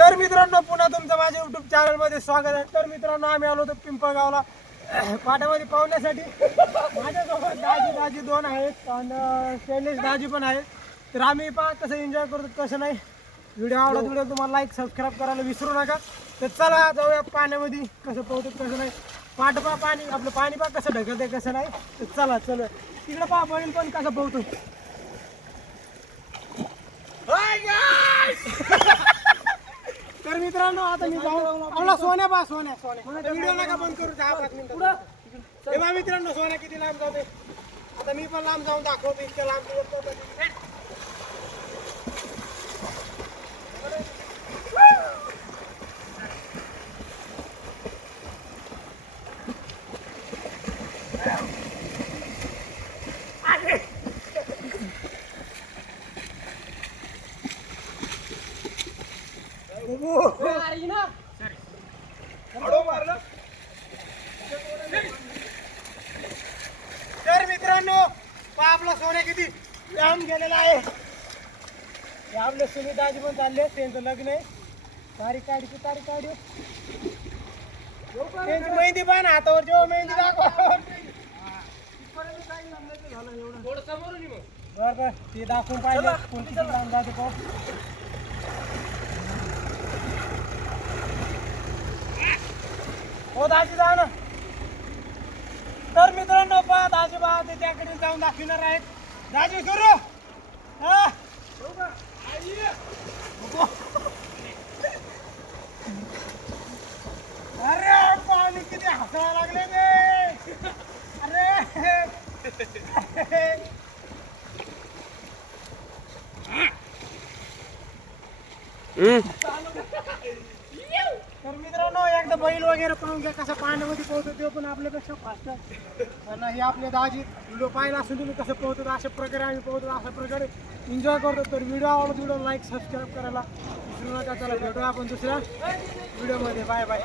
तर मित्रांनो पुन्हा तुमचं माझ्या युट्यूब चॅनलमध्ये स्वागत आहे. तर मित्रांनो आम्ही आलो होतो पिंपळगावला. पाट्यामध्ये पाहण्यासाठी. माझ्यासोबत दाजी दाजी दोन आहेत आणि शैलेश दाजी पण आहेत. तर आम्ही पहा कसं एन्जॉय करतो कसं नाही. व्हिडिओ आवडत व्हिडिओ तुम्हाला लाईक सबस्क्राईब करायला विसरू नका. तर चला जाऊया पाण्यामध्ये कसं पोहतो कसं नाही. पाट पा पाणी आपलं पाणी पा कसं ढकलते कसं नाही. तर चला चला. तिकडं पहा बैल पण कसं पोहतो तर मित्रांनो आता मी जाऊ. आपला सोन्या बा सोन्या. सोन्या. व्हिडिओ नका बंद करू दहा पाच मिनिटं. हे बा मित्रांनो सोन्या किती लांब जाते आता मी पण लांब जाऊन दाखवतो इतक्या लांब तर मित्रांनो आपलं आपला सोन्या किती? लांब गेलेला आहे. हे आपले सुनीताजी पण चालले त्यांचं लग्न आहे. तारीख काढी तारीख काढू. त्यांची मेहंदी पण हातावर जेव्हा मेहंदी दाखव. बर बरं. ते दाखवून पाहिजे. कोणती लांब जाते हो दाजी जा ना. तर मित्रांनो पहा दाजी बा ते त्याकडे जाऊन दाखविणार आहेत. दाजी सुरू. हा? अरे पाणी किती हसायला लागले ते अरे. तर बैल वगैरे पाहून घ्या कसं पाण्यामध्ये पोहतो ते पण आपल्यापेक्षा फास्ट आहे. आणि हे आपले दाजी व्हिडिओ पाहिला असून तुम्ही कसं पोहतो अशा प्रकारे आम्ही पोहतो अशा प्रकारे एन्जॉय करतो. तर व्हिडिओ आवडतो व्हिडिओ लाईक सबस्क्राईब करायला विसरू नका. चला भेटूया आपण दुसऱ्या व्हिडिओमध्ये बाय बाय